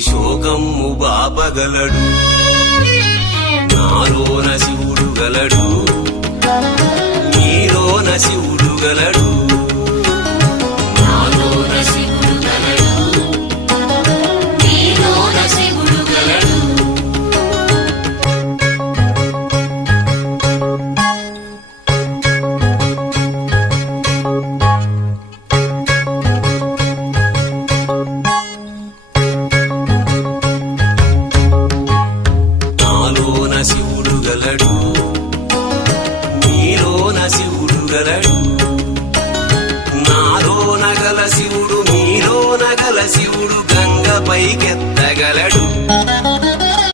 శోకమ్ము బాపగలడు. నాలోన శివుడు గలడు, నీలోన శివుడు గలడు. నాలోన శివుడు గలడు, నీలోన శివుడు గలడు. నాలోన శివుడు గలడు, నీలోన శివుడు గలడు. నాలోన గల శివుడు, నీలోన గల శివుడు గంగ పైకెత్తగలడు.